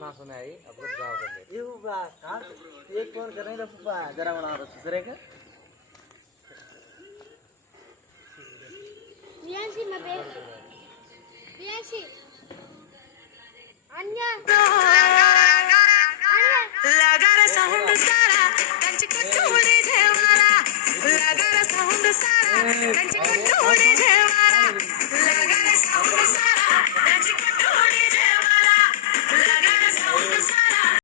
ना सुनाई अब रुक जाओ कर ले ये बा कार एक फोन करने तो पप्पा जरा बना रहा दूसरे का Biansi mabe Biansi Anya